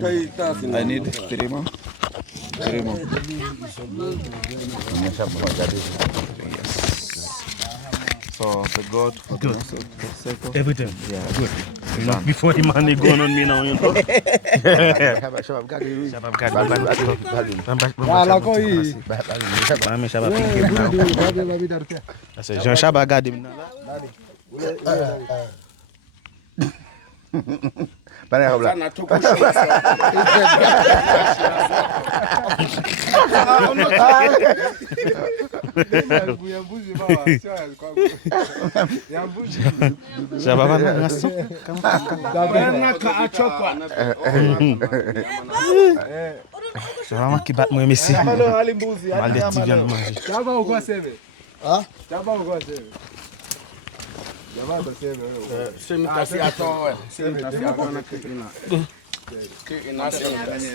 I need 3 more. 3 more. Yes. So the God for the rest of the circle. Everything. Yeah. Good. You know, before the money going on me now, you know. Shabab Jean Chaba gade mi nan la. Bana ya bla. Chaba va nasi. Chaba makibat mo mesi. Mal de vyann manger. Chaba uko sebe? Ah? Chaba uko sebe? Chaba uko sebe? Semi tasi ato. Semi tasi ato na kikina. Kikina semi.